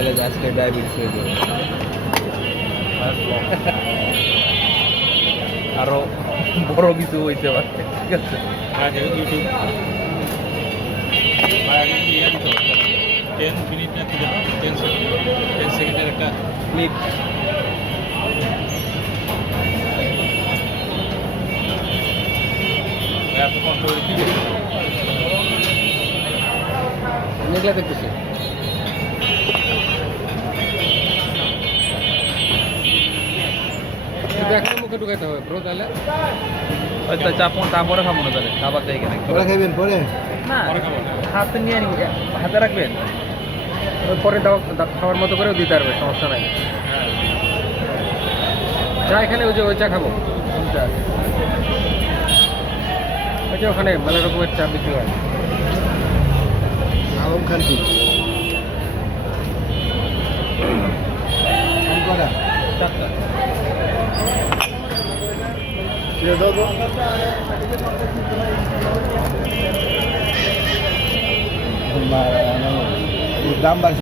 তাহলে যে আজকে ডায়াবেটিস হয়ে যাবে। আরো বড় কিছু হইতে পারে। ঠিক আছে, ইউটিউব 10 মিনিট না 10 সেকেন্ডের একটা ক্লিপ এত কষ্ট করে কি মেঘলা দেখতেছি। এখন মুখে ঢুকাইতে হবে ব্রো, তাহলে হয়তো তারপরে খাবো না, তাহলে খাবার দেয় কেন? পরে খাইবেন পরে? না, পরে খাবো না। হাতে নিয়ে হাতে রাখবেন, পরে খাওয়ার মতো করেও দিতে পারবে, সমস্যা নাই। চা এখানে ওই যে ওই চা খাবো, চা আছে ওই যে ওখানে মেলা রকমের চা বিক্রি হয়। আলম খান কি করা 4টা। দাম বাড়ছে।